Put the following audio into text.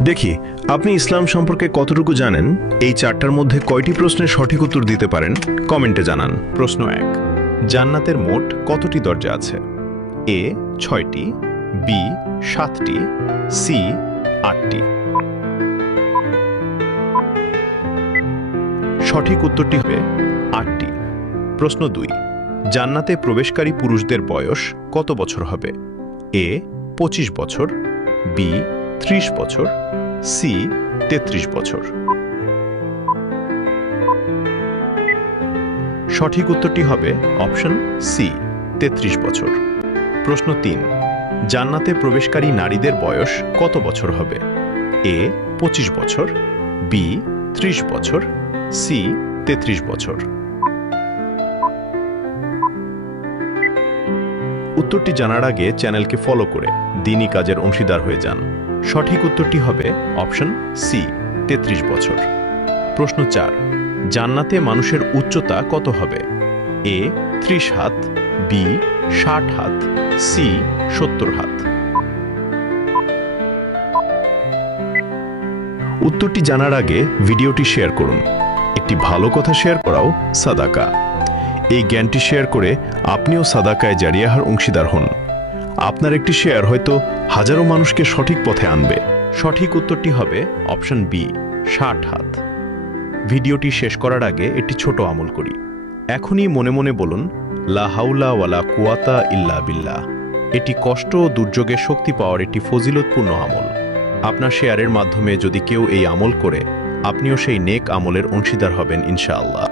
দেখি আপনি ইসলাম সম্পর্কে কতটুকু জানেন। এই চারটার মধ্যে কয়টি প্রশ্নের সঠিক উত্তর দিতে পারেন কমেন্টে জানান। প্রশ্ন 1, জান্নাতের মোট কতটি দরজা আছে? এ 6টি, বি 7টি, সি 8টি। সঠিক উত্তরটি হবে 8টি। প্রশ্ন 2, জান্নাতে প্রবেশকারী পুরুষদের বয়স কত বছর হবে? এ 25 বছর, বি 30 বছর, সি 33 বছর। সঠিক উত্তরটি হবে অপশন সি 33 বছর। প্রশ্ন 3, জান্নাতে প্রবেশকারী নারীদের বয়স কত বছর হবে? এ 25 বছর, বি 30 বছর, সি 33 বছর। উত্তরটি জানার আগে চ্যানেলকে ফলো করে দ্বীনি কাজের অংশীদার হয়ে যান। সঠিক উত্তরটি হবে অপশন সি 33 বছর। প্রশ্ন 4, জান্নাতে মানুষের উচ্চতা কত হবে? এ 30 হাত, বি 60 হাত, সি 70 হাত। উত্তরটি জানার আগে ভিডিওটি শেয়ার করুন। একটি ভালো কথা শেয়ার করাও সাদাকা। এই জ্ঞানটি শেয়ার করে আপনিও সাদাকায় জারিয়াহার অংশীদার হন। আপনার একটি শেয়ার হয়তো হাজারো মানুষকে সঠিক পথে আনবে। সঠিক উত্তরটি হবে অপশন বি 60 হাত। ভিডিওটি শেষ করার আগে একটি ছোট আমল করি। এখনই মনে মনে বলুন, লা হাউলা ওয়ালা কুওয়াতা ইল্লা বিল্লাহ। এটি কষ্ট ও দুর্যোগে শক্তি পাওয়ার একটি ফজিলতপূর্ণ আমল। আপনার শেয়ারের মাধ্যমে যদি কেউ এই আমল করে, আপনিও সেই নেক আমলের অংশীদার হবেন ইনশাআল্লাহ।